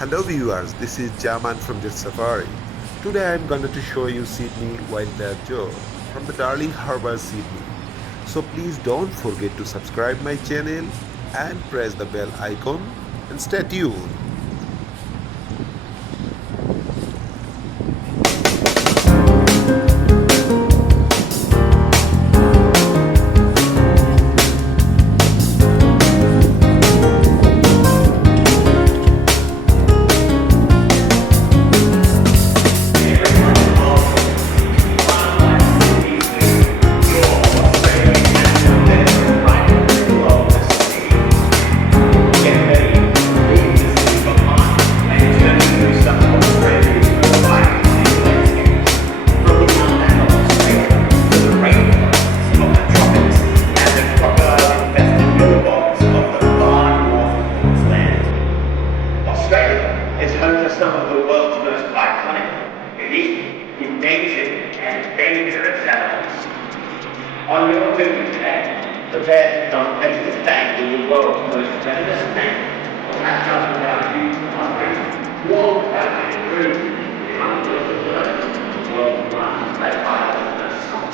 Hello viewers, this is Jaman from Jet Safari. Today I am going to show you Sydney Wildlife Zoo from the Darling Harbour, Sydney. So please don't forget to subscribe my channel and press the bell icon and stay tuned. Is home to some of the world's most iconic, unique, endangered, and dangerous animals. On your journey today, prepare to jump into the tank in the world's most venomous snake, or catch up with our huge hungry, warm-blooded, ruthless, unbelievable, world-class, reptile, and some.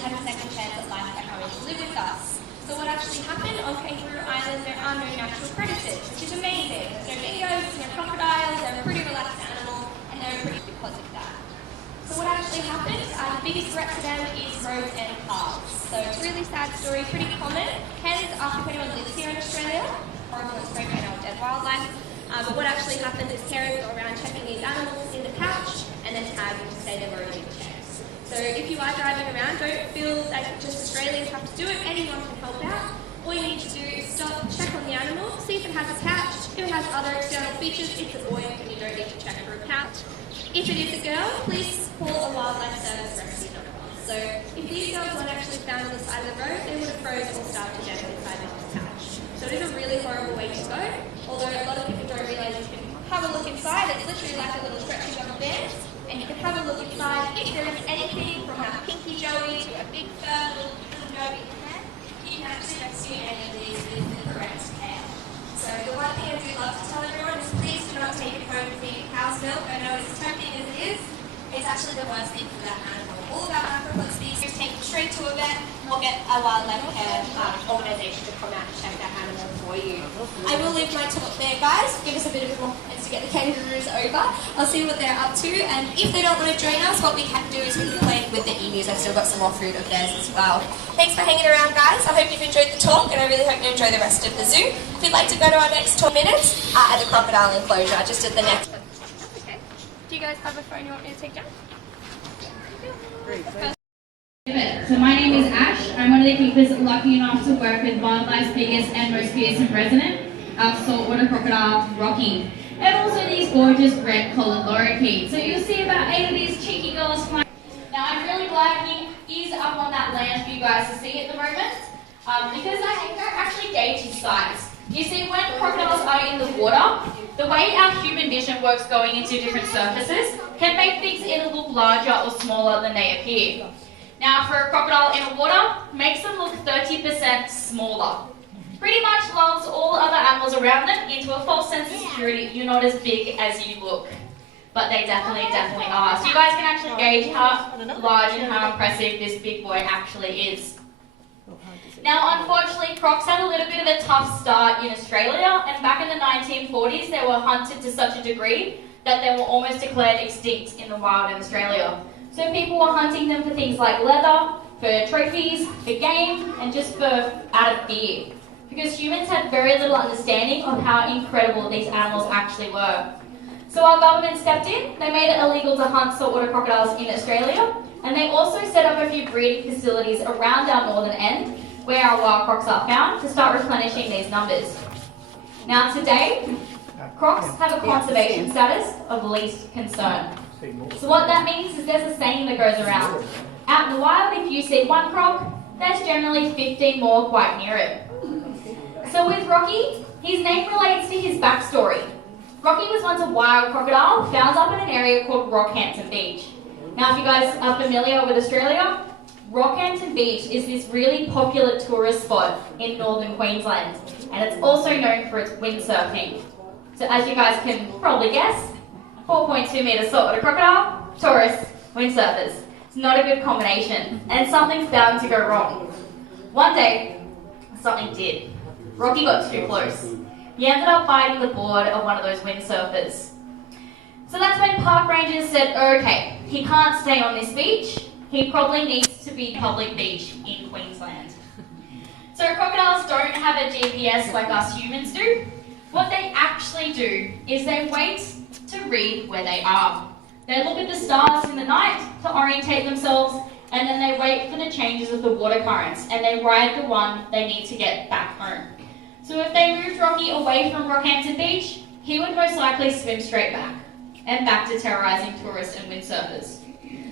actually had a second chance at life by coming to live with us. So what actually happened on Kangaroo Island, there are no natural predators, which is amazing. There's no dingoes, there's no crocodiles, they're a pretty relaxed animal, and they're pretty because of that. So what actually happened, the biggest threat to them is roes and calves. So it's a really sad story, pretty common. Hens, if anyone lives here in Australia, horrible exposure to dead wildlife. But what actually happened is parents go around checking these animals in the pouch and then tag them to say they've already been checked. So if you are driving around, don't feel that just Australians have to do it, anyone can help out. All you need to do is stop, check on the animal, see if it has a pouch, if it has other external features, it's a boy and you don't need to check for a pouch. If it is a girl, please call a wildlife service rescue number. So if these girls weren't actually found on the side of the road, they would have frozen or starved to death inside Mama's pouch. So it is a really horrible way to go, although a lot of people don't realise you can have a look inside. It's literally like a little stretchy rubber band, and you can have a look inside. If there is anything from a pinky joey to a big fur, little joey in there, you can actually rescue any of these with the correct care. So the one thing I do love to tell everyone is please do not take it home to feed cow's milk. I know it's as tempting as it is, it's actually the worst thing for that animal. All of our macropod species take it straight to a vet or get a wildlife care organisation to come out and check that animal for you. I will leave my talk there, guys. Give us a bit of more confidence to get the kangaroos over. I'll see what they're up to, and if they don't want to join us, what we can do is we can play with the emus. I've still got some more food of theirs as well. Thanks for hanging around, guys. I hope you've enjoyed the talk, and I really hope you enjoy the rest of the zoo. If you'd like to go to our next 2 minutes at the crocodile enclosure, just at the next. Okay. Do you guys have a phone you want me to take down? So my name is Ash. I'm one of the keepers lucky enough to work with wildlife's biggest and most fearsome resident, our saltwater crocodile, Rocky. And also these gorgeous red-collared lorikeets. So you'll see about 8 of these cheeky girls flying. Now I'm really glad he is up on that land for you guys to see at the moment, because I don't actually gauge his size. You see, when crocodiles are in the water, the way our human vision works going into different surfaces can make things either look larger or smaller than they appear. Now, for a crocodile in the water, makes them look 30% smaller. Pretty much lulls all other animals around them into a false sense of security. You're not as big as you look. But they definitely are. So you guys can actually gauge how large and how impressive this big boy actually is. Now, unfortunately, crocs had a little bit of a tough start in Australia, and back in the 1940s, they were hunted to such a degree that they were almost declared extinct in the wild in Australia. So people were hunting them for things like leather, for trophies, for game, and just out of fear. Because humans had very little understanding of how incredible these animals actually were. So our government stepped in, they made it illegal to hunt saltwater crocodiles in Australia, and they also set up a few breeding facilities around our northern end, where our wild crocs are found, to start replenishing these numbers. Now today, crocs have a conservation status of least concern. So what that means is there's a saying that goes around. Out in the wild, if you see one croc, there's generally 15 more quite near it. So with Rocky, his name relates to his backstory. Rocky was once a wild crocodile found up in an area called Rockhampton Beach. Now if you guys are familiar with Australia, Rockhampton Beach is this really popular tourist spot in northern Queensland, and it's also known for its windsurfing. So as you guys can probably guess, 4.2 metre saltwater crocodile, tourists, windsurfers. It's not a good combination, and something's bound to go wrong. One day, something did. Rocky got too close. He ended up biting the board of one of those windsurfers. So that's when park rangers said, okay, he can't stay on this beach, he probably needs to be public beach in Queensland. So crocodiles don't have a GPS like us humans do. What they actually do is they wait to read where they are. They look at the stars in the night to orientate themselves, and then they wait for the changes of the water currents, and they ride the one they need to get back home. So if they moved Rocky away from Rockhampton Beach, he would most likely swim straight back, and back to terrorising tourists and windsurfers.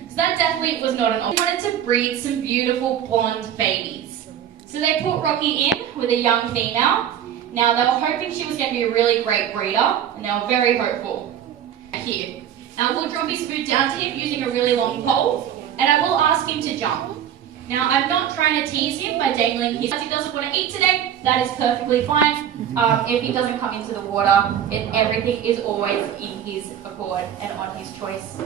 So that definitely was not an option. They wanted to breed some beautiful blonde babies. So they put Rocky in with a young female. Now they were hoping she was going to be a really great breeder, and they were very hopeful. Here. Now we'll drop his food down to him using a really long pole, and I will ask him to jump. Now I'm not trying to tease him by dangling his. If he doesn't want to eat today, that is perfectly fine. If he doesn't come into the water, everything is always in his accord and on his choice.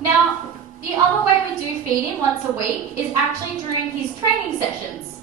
Now, the other way we do feed him once a week is actually during his training sessions.